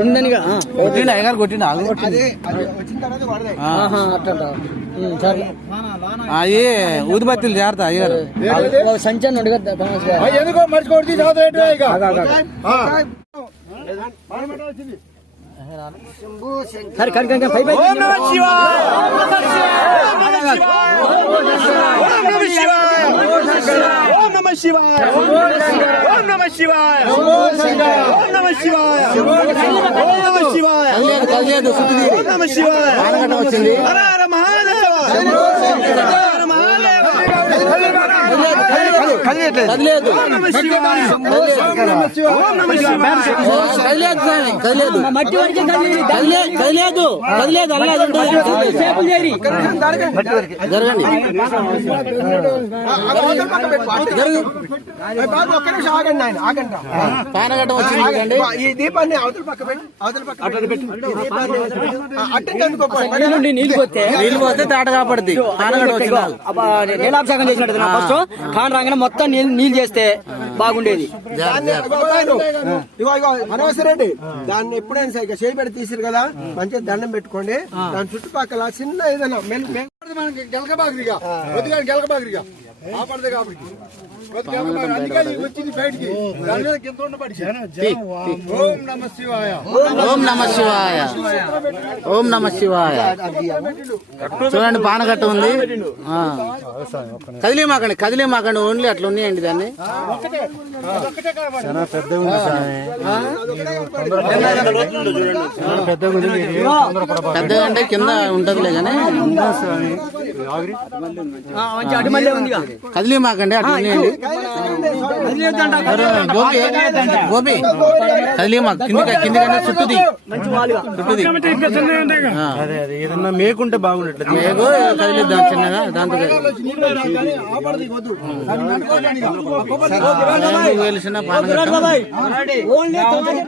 ఉందనిగా. కొట్టిండు అయ్యగారు కొట్టిండు అవి ఊదిబత్తులు జాగ్రత్త అయ్యగారు ఓ సంచాన్ని. ఎందుకో సరే కడి పై పై ఓం నమ శివాయ ఓం నమ శివాయ ఓం నమ శివాయ ఓం నమ శివాయ కదిలేదు కదిలేదు సుత్తి తీరి. ఓం నమ శివాయ ఆనగడ్డ వచ్చింది హర హర మహాదేవ హర హర మహాదేవ కదిలేదు. కదిలేదు. మట్టి వరకే కదిలి కదిలే కదిలేదు కదిలేదు జరగండి. జరుగు ఒక్క నిమిషం ఆగండి ఆయన ఆగండి. పానగడ్డ వచ్చింది ఈ దీపాన్ని అవతల పక్క పెట్టి. అవతల నీళ్ళు పోతే నీళ్ళు పోతే తాట కాపాడుద్ది. పానగడ్డ వచ్చింది? అబ్బా, నీలాభిషేకం చేసినట్టు నా ఫస్ట్ కాన్ రాగానే మొత్తం నీళ్ళు నీళ్ళు చేస్తే బాగుండేది. అనవసరండి దాన్ని ఎప్పుడైనా చేయి పెట్టి తీసారు కదా మంచిగా దండం పెట్టుకోండి. దాని చుట్టుపక్కల చిన్న ఏదైనా మెల్ మెల్ మనకి గెలకబాగిరిగా కొద్దిగా గెలకబాగిరిగా ఆపడదు కాబట్టి. వచ్చింది బయటికి దాని మీద కింద ఉండబడి ఓం నమ శివాయ. ఓం నమ శివాయ. ఓం నమ శివాయ. చూడండి పానగట్ట ఉంది. ఆ. కదిలే మాకండి కదిలే మాకండి ఓన్లీ అట్లా ఉన్నాయండి దాన్ని. పెద్దగా అంటే కింద ఉంటదిలే కానీ ఉందిగా కదిలే మాకండి అట్లా ఉన్నాయండి ఎవరు? గోపి గోపి కదిలే మాకు కింది కింది కంటే చుట్టుది చుట్టుది. ఏదన్నా మేకుంటే బాగుండట్లేదు మేఘో కదిలిద్దాం చిన్నగా దాంతో వెలిసిన పానగట్ట ఓన్లీ